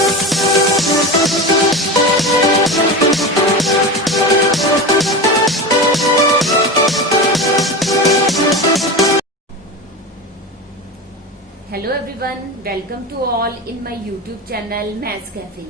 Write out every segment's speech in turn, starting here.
Hello everyone, welcome to all in my YouTube channel Maths Cafe.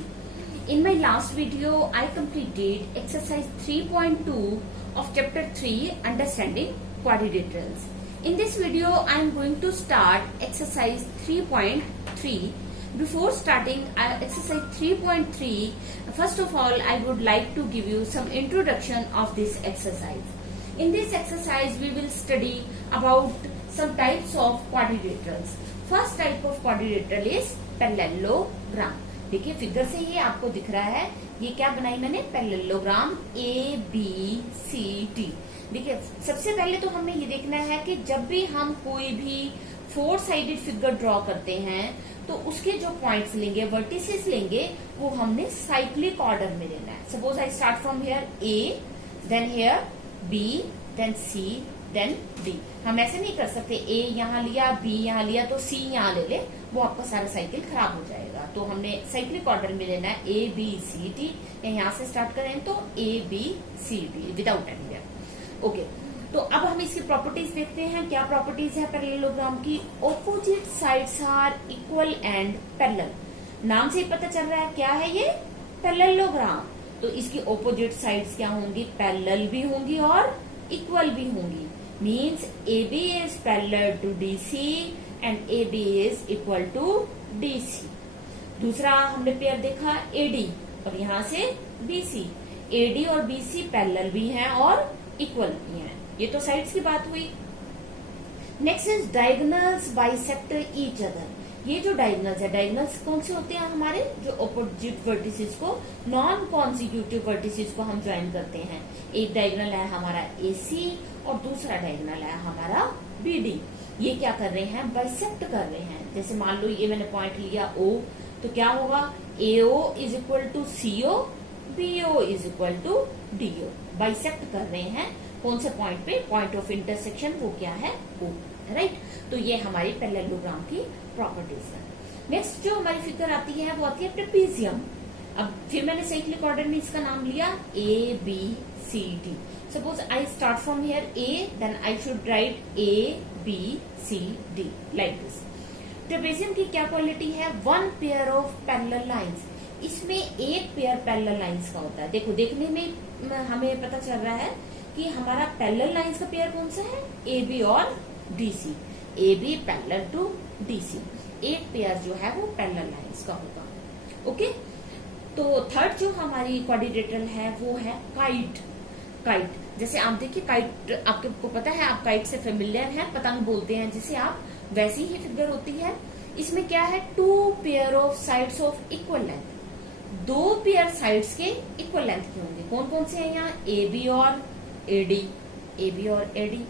In my last video, I completed exercise 3.2 of chapter 3 Understanding Quadrilaterals. In this video, I am going to start exercise 3.3. Before starting exercise 3.3, first of all, I would like to give you some introduction of this exercise. In this exercise, we will study about some types of quadrilaterals. First type of quadrilateral is parallelogram. देखिए figure से ये आपको दिख रहा है, ये क्या बनाई मैंने, parallelogram A B C D. देखिए सबसे पहले तो हमें ये देखना है कि जब भी हम कोई भी 4 साइडेड फिगर ड्रॉ करते हैं तो उसके जो पॉइंट्स लेंगे, वर्टिसेस लेंगे, वो हमने साइक्लिक ऑर्डर में लेना है. Suppose I start from here A, then here B, then C, then D. हम ऐसे नहीं कर सकते ए यहाँ लिया, बी यहाँ लिया तो सी यहाँ ले ले, वो आपका सारा साइकिल खराब हो जाएगा. तो हमने साइक्लिक ऑर्डर में लेना है ए बी सी डी. यहाँ से स्टार्ट करें तो A B C D without any gap. Okay, तो अब हम इसकी प्रॉपर्टीज देखते हैं. क्या प्रॉपर्टीज है पैरेललोग्राम की? Opposite sides are equal and parallel. नाम से ही पता चल रहा है क्या है ये, पैरेललोग्राम. तो इसकी ऑपोजिट साइड्स क्या होंगी, पैरेलल भी होंगी और इक्वल भी होंगी. Means AB is parallel to DC and AB is equal to DC. दूसरा हमने पेयर देखा AD और यहाँ से BC. AD और BC पैरेलल भी हैं और इक्वल भी हैं. ये तो साइड्स की बात हुई. Next is diagonals bisect each other. ये जो डायगोनल्स है, डायगोनल्स कौन से होते हैं हमारे, जो ऑपोजिट वर्टिसेस को, नॉन कॉन्जिक्यूटिव वर्टिसेस को हम ज्वाइन करते हैं. एक डायगोनल है हमारा AC और दूसरा डायगोनल है हमारा BD. ये क्या कर रहे हैं, बाइसेक्ट कर रहे हैं. जैसे मान लो ये मैंने पॉइंट लिया O, तो क्या होगा, AO is equal to CO, BO is equal to DO. Bisect कर रहे हैं कौन से पॉइंट पे, पॉइंट ऑफ इंटरसेक्शन वो क्या है, O. राइट, तो ये हमारी पैरेललोग्राम की प्रॉपर्टीज है. नेक्स्ट जो हमारी फिगर आती है वो आती है ट्रेपीजियम. अब फिर मैंने साइक्लिक ऑर्डर में इसका नाम लिया A B C D. Suppose I start from here A, then I should write A B C D like this. Trapezium की क्या क्वालिटी है, one pair of parallel lines. इसमें एक पेयर पैरेलल लाइंस का होता है. देखो देखने में हमें पता चल रहा है कि हमारा पैरेलल लाइंस का पेयर कौन सा है, ए बी और DC. A B parallel to DC. एक पेयर जो है वो पैरेलल लाइंस का होगा. ओके, तो थर्ड जो हमारी क्वाड्रिलेटरल है वो है काइट. काइट, जैसे आप देखिए काइट, आपको पता है, आप काइट से फेमिलियर हैं, पतंग बोलते हैं जिसे आप, वैसी ही फिगर होती है. इसमें क्या है, 2 pair of sides of equal length. 2 pair sides के इक्वल लेंथ के होंगे. कौन कौन से हैं यहाँ, ए बी और एडी, ए बी और एडी.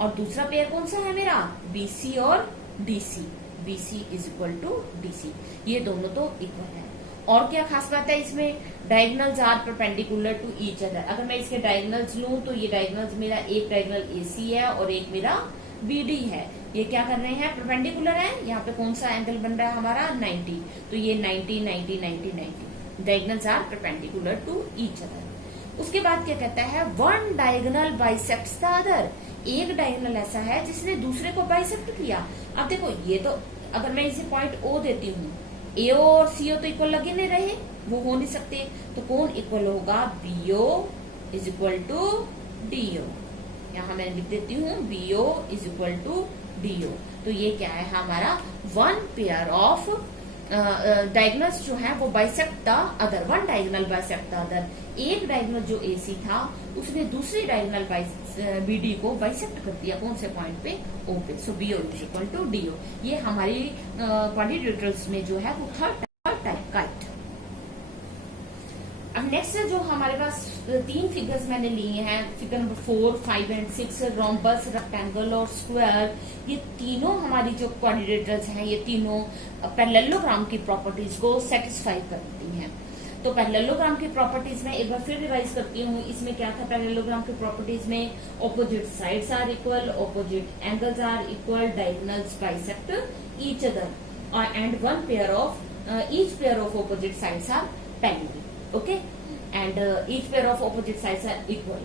और दूसरा पेयर कौन सा है मेरा, बीसी और DC, BC is equal to DC. ये दोनों तो इक्वल है. और क्या खास बात है इसमें, diagonals are perpendicular to each other. अगर मैं इसके डायगोनल्स लूं तो ये डायगोनल्स मेरा, एक डायगोनल AC है और एक मेरा BD है. ये क्या कर रहे हैं, परपेंडिकुलर है. यहाँ पे कौन सा एंगल बन रहा है हमारा, 90. तो ये 90 90 90 90. Diagonals are perpendicular to each other. उसके बाद क्या कहता है, one diagonal bisects the other. एक डायगोनल ऐसा है जिसने दूसरे को बाइसेक्ट किया. अब देखो ये तो, अगर मैं इसे पॉइंट O देती हूँ, AO और CO तो इक्वल लगे नहीं रहे, वो हो नहीं सकते. तो कौन इक्वल होगा, BO is equal to DO. यहाँ मैं लिख देती हूँ BO is equal to DO. तो ये क्या है हमारा, वन पेयर ऑफ डायगोनल्स जो है वो bisect the other. One diagonal bisect the other. एक डायगोनल जो AC था उसने दूसरी डायगोनल BD को बाइसेक्ट कर दिया. कौन से पॉइंट पे, O पे. So BO is equal to DO. ये हमारी क्वाड्रिलेटरल्स में जो है वो थर्ड टाइप काइट. अब नेक्स्ट जो हमारे पास 3 फिगर्स मैंने लिए हैं, figure number 4, 5 and 6, rhombus, rectangle और स्क्वायर. ये तीनों हमारी जो क्वाड्रिलेटरल्स हैं, ये तीनों पैरेललोग्राम की प्रॉपर्टीज को सेटिस्फाई करती हैं. तो पैरेललोग्राम की प्रॉपर्टीज में एक बार फिर रिवाइज करती हूँ. इसमें क्या था पैरेललोग्राम की प्रॉपर्टीज में, opposite sides are equal, opposite angles are equal, diagonals bisect each other, and one pair of each pair of opposite sides are parallel, okay, and each pair of opposite sides are equal.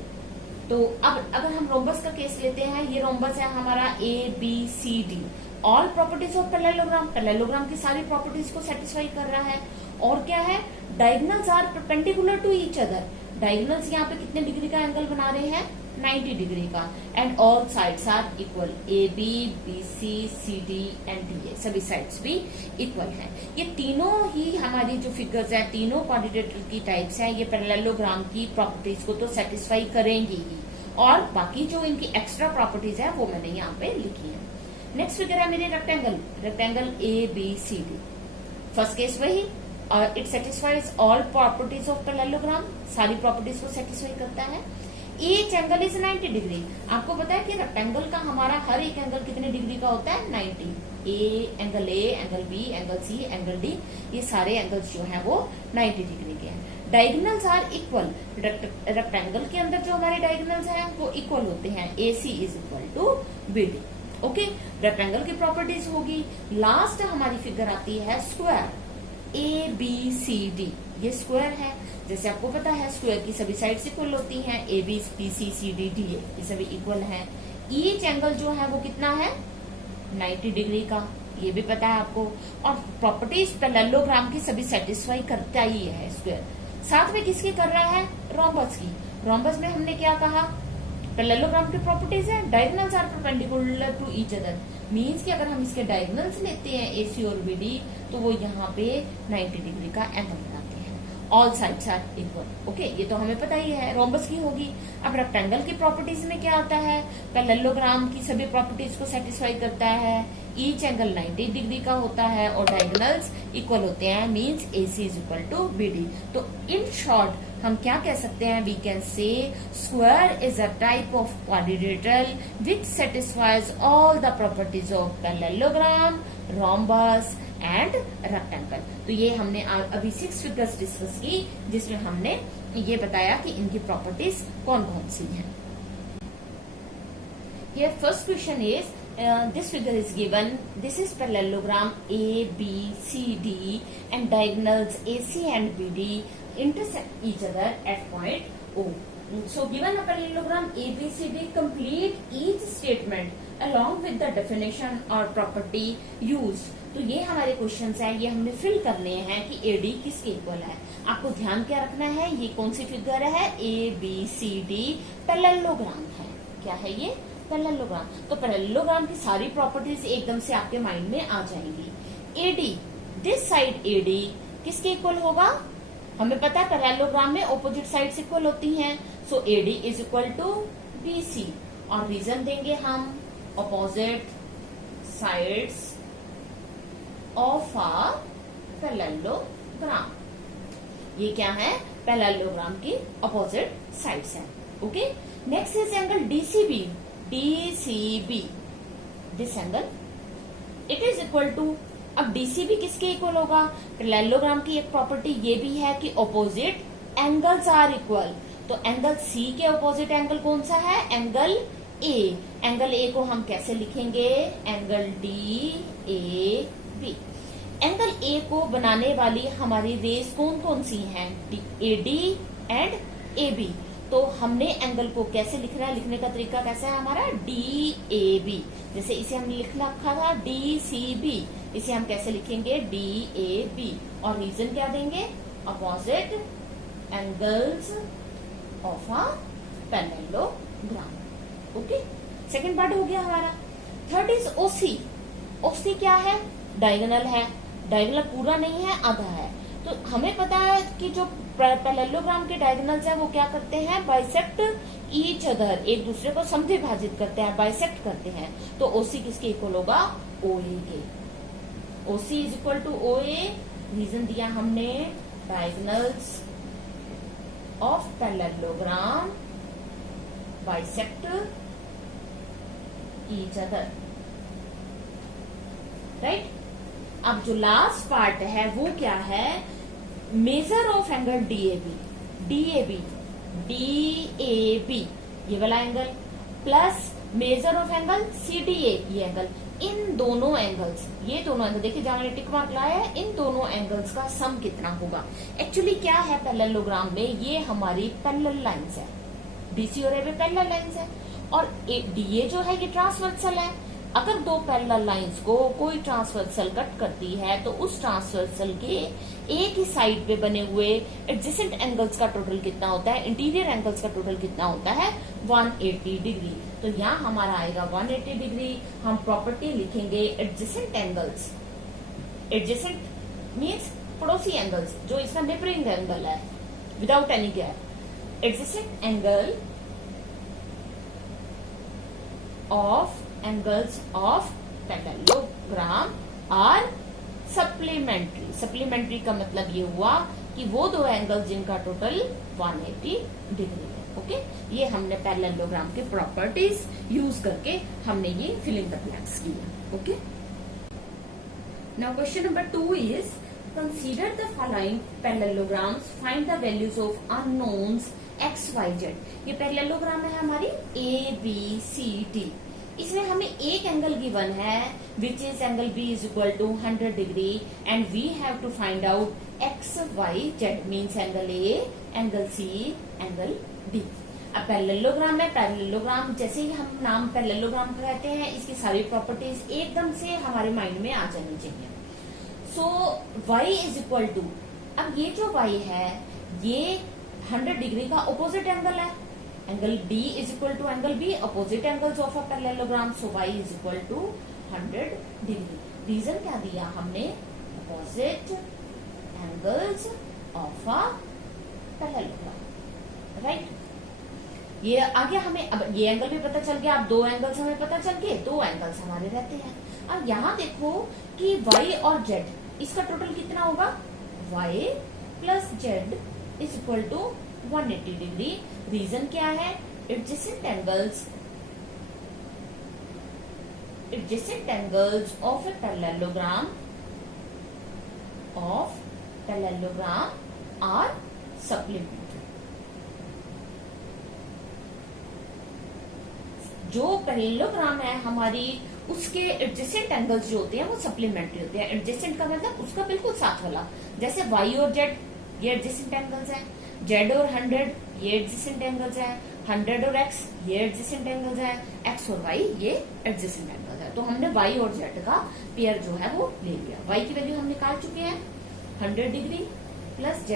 तो अब अगर हम rhombus का case लेते हैं, ये rhombus है हमारा A B C D, all properties of parallelogram, parallelogram की सारी प्रॉपर्टीज को सेटिस्फाई कर रहा है। और क्या है, diagonals are perpendicular to each other, diagonals यहाँ पे कितने डिग्री का एंगल बना रहे हैं, 90 डिग्री का, and all sides are equal, A B, B C, C D and D A, सभी साइड्स भी इक्वल हैं। ये तीनों ही हमारी जो फिगर्स है, तीनों क्वाड्रिलेटरल की टाइप्स हैं, ये पैरेललोग्राम की प्रॉपर्टीज को तो सेटिस्फाई करेंगी ही, और बाकी जो इनकी एक्स्ट्रा प्रॉपर्टीज है वो मैंने यहाँ पे लिखी है। नेक्स्ट फिगर है मेरी rectangle, rectangle A B C D. First case वही, it satisfies all properties of parallelogram, सारी प्रॉपर्टीज को सेटिस्फाई करता है। ईच एंगल इज 90 डिग्री, आपको पता है कि रेक्टेंगल का हमारा हर एक एंगल कितने डिग्री का होता है, 90। Angle A, angle B, angle C, angle D, ये सारे एंगल्स जो हैं वो 90 डिग्री के हैं। डायगोनल्स आर इक्वल, रेक्टेंगल के अंदर जो हमारे डायगोनल्स हैं वो इक्वल होते हैं, A C is equal to B D, okay, rectangle की प्रॉपर्टीज होगी। लास्ट हमारी फिगर आती है square, A B C D, ये स्क्वायर है, जैसे आपको पता है स्क्वायर की सभी साइड्स इक्वल होती हैं, A B C C D D A, ये सभी इक्वल हैं। ईच एंगल जो है वो कितना है, 90 डिग्री का, ये भी पता है आपको। और प्रॉपर्टीज पैरेललोग्राम की सभी सेटिस्फाई करता ही है स्क्वायर। साथ में किसकी कर रहा है, रोम्बस की। रोम्बस में हमने क्या कहा, पैरेललोग्राम की प्रॉपर्टीज है, diagonals are perpendicular to each other, means कि अगर हम इसके डायगोनल्स लेते हैं ए सी और बी डी, तो वो यहाँ पे 90 डिग्री का एंगल बनाते हैं। All sides are equal, okay, ये तो हमें पता ही है, रोम्बस की होगी। अब रेक्टेंगल की प्रॉपर्टीज में क्या आता है, पैरेललोग्राम की सभी प्रॉपर्टीज को सेटिस्फाई करता है, ईच एंगल 90 डिग्री का होता है और डायगोनल्स इक्वल होते हैं, means A C is equal to B D. तो इन शॉर्ट हम क्या कह सकते हैं, we can say square is a type of quadrilateral which satisfies all the properties of parallelogram, rhombus and rectangle. तो ये हमने अभी 6 फिगर्स डिस्कस की, जिसमें हमने ये बताया कि इनकी प्रॉपर्टीज कौन कौन सी हैं। Here first question is, this figure is given, this is parallelogram A, B, C, D and diagonals AC and BD intersect each other at point O. So given a parallelogram ABCD, complete each statement along with the definition or property used. तो ये हमारे questions हैं, ये हमने fill करने हैं कि AD किसके इक्वल है। आपको ध्यान क्या रखना है, ये कौन सी फिगर है, ABCD पैरेललोग्राम है। क्या है ये, पैरेललोग्राम। तो पैरेललोग्राम की सारी प्रॉपर्टीज एकदम से आपके माइंड में आ जाएंगी। AD, दिस साइड AD किसके इक्वल होगा, हमें पता है पैरेललोग्राम में ऑपोजिट साइड्स इक्वल होती हैं, so AD is equal to BC, और रीजन देंगे हम opposite sides of a parallelogram. ये क्या है, पैरेललोग्राम की ऑपोजिट साइड्स हैं, okay. Next is angle DCB, DCB, this angle it is equal to, अब DCB किसके इक्वल होगा, पैरेललोग्राम की एक प्रॉपर्टी ये भी है कि ऑपोजिट एंगल्स आर इक्वल। तो एंगल C के ऑपोजिट एंगल कौन सा है, एंगल A। एंगल A को हम कैसे लिखेंगे, एंगल DAB। एंगल A को बनाने वाली हमारी रेस कौन कौन सी हैं, AD एंड AB। तो हमने एंगल को कैसे लिखना है, लिखने का तरीका कैसा है हमारा, DAB। जैसे इसे हमने लिखना रखा था DCB, इसे हम कैसे लिखेंगे, DAB, और रीजन क्या देंगे, opposite angles of a parallelogram, okay. Second part हो गया हमारा। Third is OC। OC क्या है, डायगोनल है, डायगोनल पूरा नहीं है, आधा है। तो हमें पता है कि जो पैरेललोग्राम के डायगोनल्स है वो क्या करते हैं, बाइसेक्ट ईच अदर, एक दूसरे को समद्विभाजित करते हैं, बाइसेक्ट करते हैं। तो OC किसके इक्वल होगा, OA के। OC is equal to OA, reason दिया हमने, diagonals of parallelogram bisect each other, right. अब जो लास्ट पार्ट है वो क्या है, मेजर ऑफ एंगल DAB, ये वाला angle, plus measure of angle CDA, ये एंगल, इन दोनों एंगल्स, ये दोनों एंगल देखिए जहां मैंने टिक मार्क लाया है, इन दोनों एंगल्स का सम कितना होगा। एक्चुअली क्या है पैरेललोग्राम में, ये हमारी पैरेलल लाइंस है, बीसी और एबी पैरेलल लाइंस है, और डीए जो है ये ट्रांसवर्सल है। अगर दो पैरेलल लाइंस को कोई ट्रांसवर्सल कट करती है तो उस ट्रांसवर्सल के एक ही साइड पे बने हुए एडजेसेंट एंगल्स का टोटल कितना होता है, इंटीरियर एंगल्स का टोटल कितना होता है, 180 डिग्री। तो यहाँ हमारा आएगा 180 डिग्री। हम प्रॉपर्टी लिखेंगे एडजेसेंट एंगल्स, एडजेसेंट मीन्स पड़ोसी एंगल्स, जो इसका नेबरिंग एंगल है without any gap. Adjacent angle of angles of parallelogram are supplementary. Supplementary का मतलब ये हुआ कि वो दो एंगल जिनका टोटल 180 डिग्री है। ओके, ये हमने पैरेललोग्राम के प्रॉपर्टीज यूज करके हमने ये फिल इन द ब्लैंक्स किया। Okay, now question number 2 is consider the following parallelograms, find the values of unknowns x Y z. ये पैरेललोग्राम है हमारी ABCD। इसमें हमें एक एंगल गिवन है which is angle B is equal to 100 degree and we have to find out x Y z means angle A, angle C, angle B। अब parallelogram है, parallelogram जैसे ही हम नाम पैरेललोग्राम कहते हैं इसकी सारी प्रॉपर्टीज एकदम से हमारे माइंड में आ जानी चाहिए। So y is equal to, अब ये जो y है ये 100 डिग्री का ऑपोजिट एंगल है। Angle B is equal to angle B, opposite angles of a parallelogram, so y is equal to 100 degree. Reason क्या दिया हमने, opposite angles of a parallelogram, right. ये आगे हमें अब ये एंगल भी पता चल गया, अब दो एंगल्स हमें पता चल गए, दो एंगल्स हमारे रहते हैं। अब यहाँ देखो कि y और z इसका टोटल कितना होगा, y plus z is equal to 180 degree. Reason क्या है, adjacent angles of a parallelogram are supplementary. जो पैरेललोग्राम है हमारी उसके एडजेसेंट एंगल्स जो होते हैं वो सप्लीमेंट्री होते हैं। एडजेसेंट का मतलब उसका बिल्कुल साथ वाला, जैसे y और z ये एडजेसेंट एंगल्स हैं, z और 100 ये एडजेसेंट एंगल्स हैं, 100 और x ये एडजेसेंट एंगल्स हैं, x और y ये एडजेसेंट एंगल्स हैं। तो हमने y और z का पेयर जो है वो ले लिया। y की वैल्यू हम निकाल चुके हैं 100 degree plus z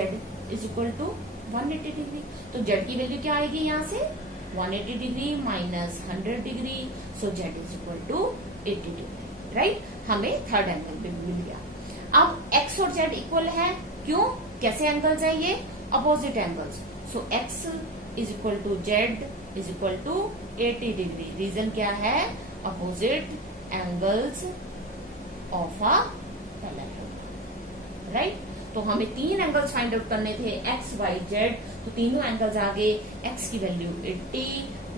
is equal to 180 degree. तो z की वैल्यू क्या आएगी यहाँ से, 180 degree minus 100 degree, so z is equal to 80 degree, right. हमें थर्ड एंगल भी मिल गया। अब x और z इक्वल है, क्यों, कैसे एंगल्स है ये, opposite angles, so x is equal to z is equal to 80 degree. Reason क्या है, opposite angles of a parallelogram, right. तो हमें तीन एंगल्स फाइंड आउट करने थे, x, y, z। तो तीनों एंगल्स आ गए, x की वैल्यू 80,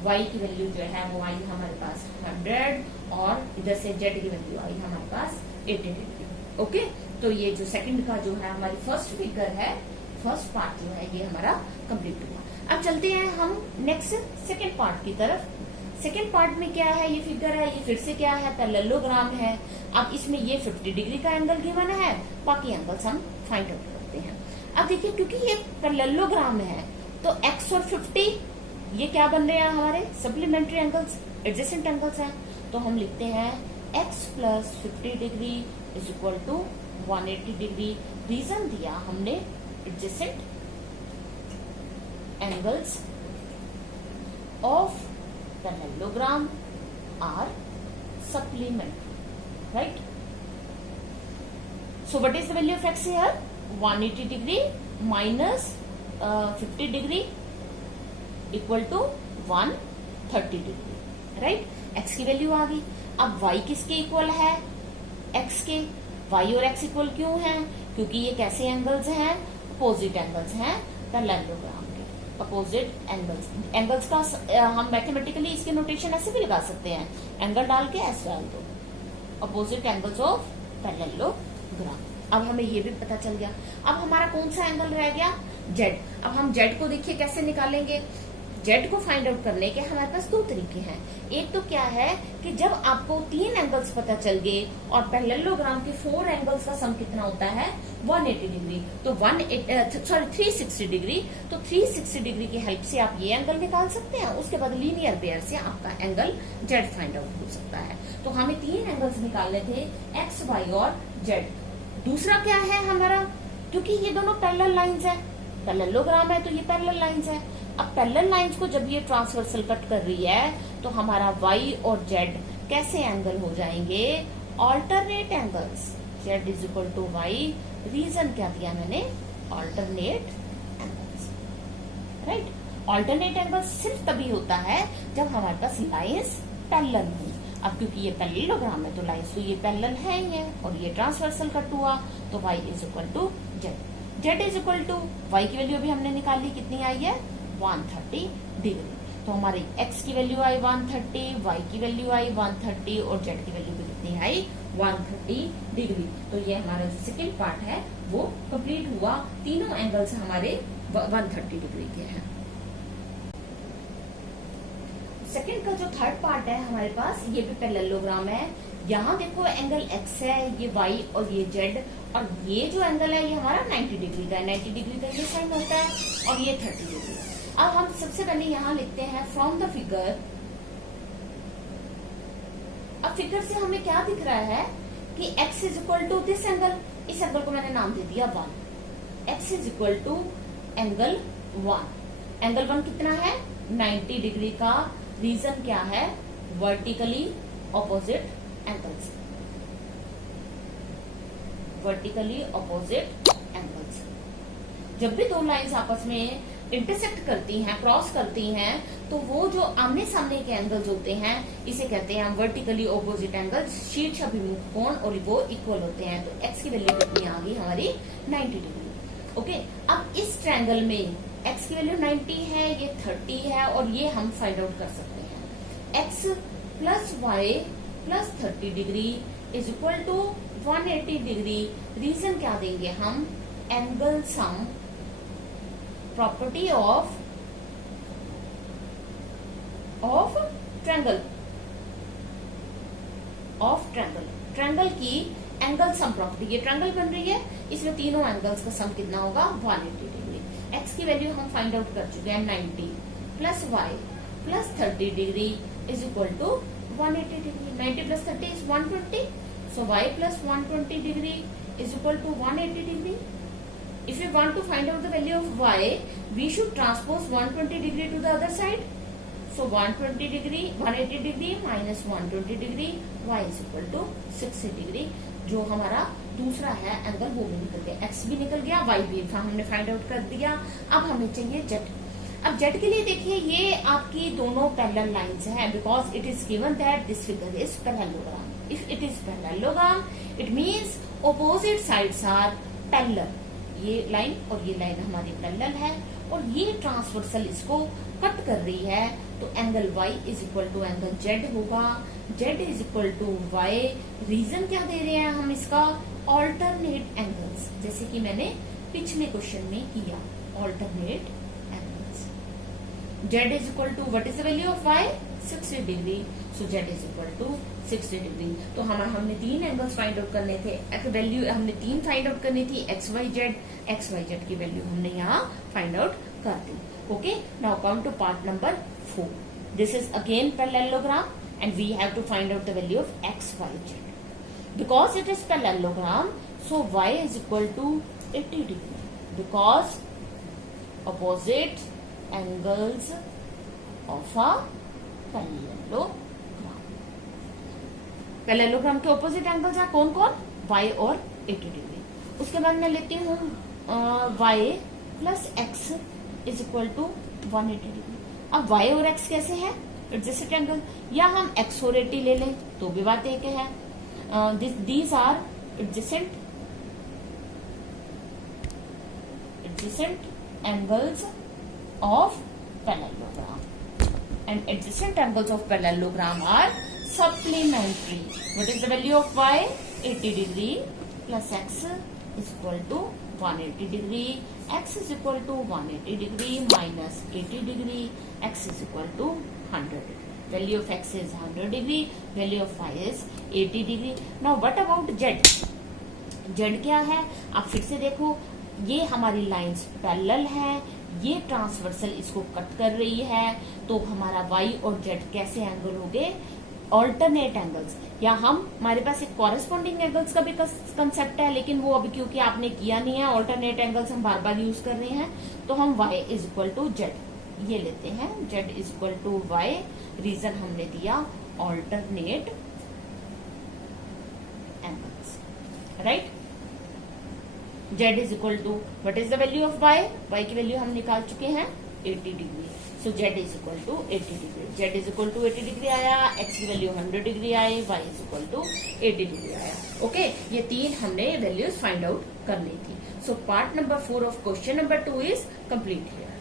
y की वैल्यू जो है वो आई हमारे पास 100 और इधर से z की वैल्यू आई हमारे पास 80 डिग्री। ओके, तो ये जो सेकंड का जो है हमारी फर्स्ट फिगर है, फर्स्ट पार्ट जो है ये हमारा कंप्लीट हुआ। अब चलते हैं हम नेक्स्ट सेकंड पार्ट की तरफ। सेकंड पार्ट में क्या है, ये फिगर है, ये फिर से क्या है, पैरेललोग्राम है। अब इसमें ये 50 डिग्री का एंगल गिवन है, बाकी एंगल्स हम फाइंड आउट करते हैं। अब देखिए क्योंकि ये पैरेललोग्राम है तो x और 50 ये क्या बन रहे हैं हमारे सप्लीमेंट्री एंगल्स, एडजेसेंट एंगल्स हैं। तो हम लिखते हैं x plus 50 degree is equal to 180 degree. Reason दिया हमने adjacent angles of parallelogram are supplementary, right. So what is the value of x here, 180 degree minus 50 degree equal to 130 degree, right. x की value आ गई। अब y किसके equal है, x के। y और x इक्वल क्यों है, क्योंकि ये कैसे एंगल्स हैं, अपोजिट एंगल्स हैं पैरेललोग्राम के, अपोजिट एंगल्स। एंगल्स का हम मैथमेटिकली इसके नोटेशन ऐसे भी लगा सकते हैं, एंगल डाल के ऐसे डाल दो, अपोजिट एंगल्स ऑफ पैरेललोग्राम। अब हमें ये भी पता चल गया। अब हमारा कौन सा एंगल रह गया, z। अब हम z को देखिए कैसे निकालेंगे, जेड को फाइंड आउट करने के हमारे पास दो तरीके हैं। एक तो क्या है कि जब आपको 3 एंगल्स पता चल गए और पैरेललोग्राम के 4 एंगल्स का सम कितना होता है 180 डिग्री, तो 360 डिग्री, तो 360 डिग्री की हेल्प से आप ये एंगल निकाल सकते हैं। उसके बाद लीनियर पेयर से आपका एंगल जेड फाइंड आउट हो सकता है। तो हमें 3 एंगल्स निकालने थे, एक्स, वाई और जेड। दूसरा क्या है हमारा, क्योंकि ये दोनों पैरेलल लाइंस है, पैरेललोग्राम है तो ये पैरेलल लाइंस है। अब पैरेलल लाइंस को जब ये ट्रांसवर्सल कट कर रही है तो हमारा वाई और जेड कैसे एंगल हो जाएंगे, alternate angles. Z is equal to y, reason क्या दिया मैंने, alternate angles, right. Alternate angles सिर्फ तभी होता है जब हमारे पास लाइंस पैरेलल हो। अब क्योंकि ये पैरेललोग्राम है तो लाइंस तो ये पैरेलल है ही है और ये ट्रांसवर्सल कट हुआ, तो y is equal to z. Z is equal to y की वैल्यू भी हमने निकाली, कितनी आई है 130 डिग्री। तो हमारी एक्स की वैल्यू आई 130, वाई की वैल्यू आई 130 और जेड की वैल्यू भी कितनी आई 130 डिग्री। तो ये हमारा जो सेकेंड पार्ट है वो कंप्लीट हुआ। तीनों एंगल्स हमारे 130 डिग्री के हैं। सेकेंड का जो थर्ड पार्ट है हमारे पास, ये भी पैरेललोग्राम है। यहाँ देखो एंगल एक्स है, ये वाई और ये जेड, और ये जो एंगल है ये हमारा 90 डिग्री का है। 90 डिग्री का ये साइन होता है और ये 30 डिग्री। अब हम सबसे पहले यहाँ लिखते हैं फ्रॉम द फिगर। अब फिगर से हमें क्या दिख रहा है कि x is equal to this angle, इस एंगल को मैंने नाम दे दिया 1। x is equal to angle 1। Angle 1 कितना है 90 डिग्री का। रीजन क्या है, vertically opposite angles, vertically opposite angles. जब भी दो लाइंस आपस में इंटरसेक्ट करती हैं, क्रॉस करती हैं, तो वो जो आमने सामने के एंगल्स होते हैं इसे कहते हैं हम वर्टिकली ऑपोजिट एंगल्स। शीर्षाभिमुख कोण और वो इक्वल होते हैं। तो एक्स की वैल्यू कितनी आ गई हमारी 90 डिग्री। ओके, अब इस ट्रायंगल में एक्स की वैल्यू 90 है, ये 30 है और ये हम फाइंड आउट कर सकते हैं। X plus y plus 30 degree is equal to 180 degree. Reason क्या देंगे हम, angle sum, property of triangle, triangle की एंगल सम प्रॉपर्टी। ये ट्रायंगल बन रही है, इसमें तीनों एंगल्स का सम कितना होगा 180 डिग्री। एक्स की वैल्यू हम फाइंड आउट कर चुके हैं 90 plus y plus 30 degree is equal to 180 degree. 90 plus 30 is 120, so y plus 120 degree is equal to 180 degree. If we want to find out the value of y, we should transpose 120 degree to the other side. So 120 degree, 180 degree minus 120 degree, y is equal to 60 degree. जो हमारा दूसरा है angle वो भी निकल गया, x भी निकल गया, y भी हमने फाइंड आउट कर दिया। अब हमें चाहिए z। अब z के लिए देखिए ये आपकी दोनों पैरेलल लाइंस हैं, because it is given that this figure is parallelogram. If it is parallelogram, it means opposite sides are parallel. ये लाइन और ये लाइन हमारी पैरेलल है और ये ट्रांसवर्सल इसको कट कर रही है, तो angle y is equal to angle z होगा। z is equal to y। Reason क्या दे रहे हैं हम इसका, ऑल्टरनेट एंगल्स, जैसे कि मैंने पिछले क्वेश्चन में किया, alternate angles. z is equal to what is the value of y 60 degree, so z is equal to 60 degree. तो हमने 3 एंगल्स फाइंड आउट करने थे, वैल्यू हमने 3 फाइंड आउट करनी थी, एक्स वाई जेड की वैल्यू हमने यहाँ फाइंड आउट कर दी। Okay, now come to part number 4। This is again parallelogram and we have to find out the value of X Y Z. Because it is parallelogram, so y is equal to 80 degree, because opposite angles of a parallelogram. Parallelogram के opposite angles हैं कौन कौन, y और 80 degree. उसके बाद मैं लेती हूँ y plus x is equal to 180 degree. अब y और x कैसे हैं, एडजेसेंट एंगल, या हम x और 80 ले लें तो भी बात एक है। These are adjacent angles of parallelogram, and adjacent angles of parallelogram are supplementary. What is the value of y? 80 degree plus x is equal to 180 degree, x is equal to 180 degree minus 80 degree, x is equal to 100. Value of x is 100 degree, value of y is 80 degree. Now what about z? z क्या है? आप फिर से देखो, ये हमारी lines parallel है, ये ट्रांसवर्सल इसको कट कर रही है, तो हमारा y और z कैसे एंगल हो गए? ऑल्टरनेट एंगल्स, या हमारे पास एक कॉरेस्पॉन्डिंग एंगल्स का भी कंसेप्ट है, लेकिन वो अभी क्योंकि आपने किया नहीं है, ऑल्टरनेट एंगल्स हम बार बार यूज कर रहे हैं, तो हम y is equal to z ये लेते हैं, z is equal to y, reason हमने दिया alternate angles, right. z is equal to what is the value of y की वैल्यू हम निकाल चुके हैं 80 degree, so z is equal to 80 degree, z is equal to 80 degree आया, x की value 100 degree आई, y is equal to 80 degree आया। Okay, ये तीन हमने वैल्यूज फाइंड आउट करनी थी। So part number 4 of question number 2 is complete here.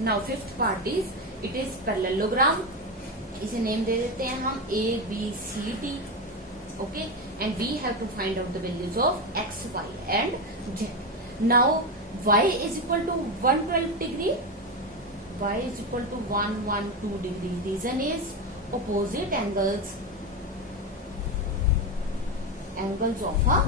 Now fifth part is, it is parallelogram, इसे नेम दे देते हैं हम ABCD, okay, and we have to find out the values of x, y and z. Now y is equal to 112 degree, y is equal to 112 degree. Reason is opposite angles of a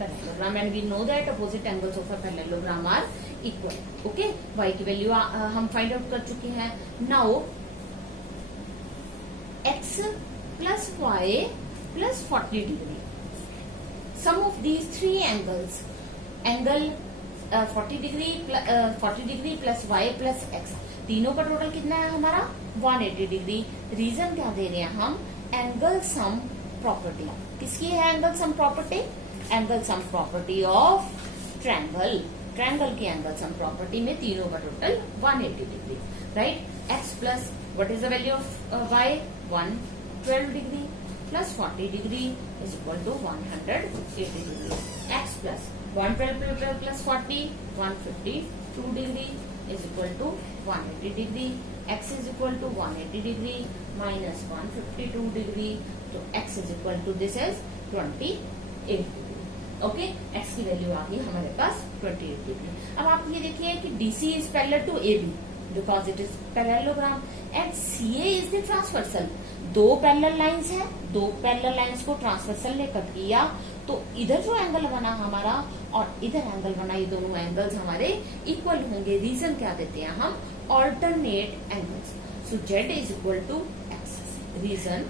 parallelogram, and we know that opposite angles of a parallelogram are equal. Okay, y की value हम find out कर चुके हैं। Now x plus y plus 40 degree. Sum of these three angles, angle 40 degree plus y plus x, तीनों का total कितना है हमारा 180 डिग्री। रीजन क्या दे रहे हैं हम? Angle sum property. किसकी है angle sum property? Angle sum property of triangle, triangle की एंगल सम प्रॉपर्टी में तीनों का total 180 degree, right. x plus what is the value of y? 112 degree plus 40 degree is equal to 180 degree. X plus 112 plus 40, 152 degree is equal to 180 degree. X is equal to 180 degree minus 152 degree. So x is equal to, this is 28 degree. Okay, x की value आ गई हमारे पास 28 degree. अब आप ये देखिए कि DC is parallel to AB because it is parallelogram and CA is the transversal. दो पैरेलल लाइंस हैं, दो पैरेलल लाइंस को ट्रांसवर्सल ने कट किया, तो इधर जो एंगल बना हमारा और इधर एंगल बना, ये दोनों एंगल्स हमारे इक्वल होंगे। रीजन क्या देते हैं हम? Alternate angles. So z is equal to x, reason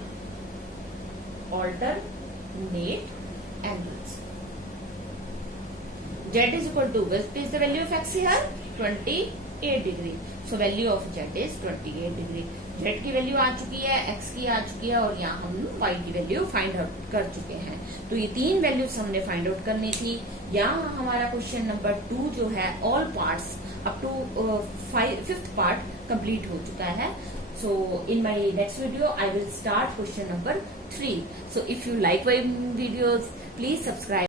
alternate angles. z is equal to, what is the value of x here? 28 degree. So value of z is 28 degree. z की value आ चुकी है, x की आ चुकी है, और यहाँ हम y की वैल्यू फाइंड आउट कर चुके हैं। तो ये तीन वैल्यूज हमने फाइंड आउट करनी थी। यहाँ हमारा क्वेश्चन नंबर 2 जो है, all parts up to fifth part complete हो चुका है। So in my next video, I will start question number 3. So if you like my videos, please subscribe.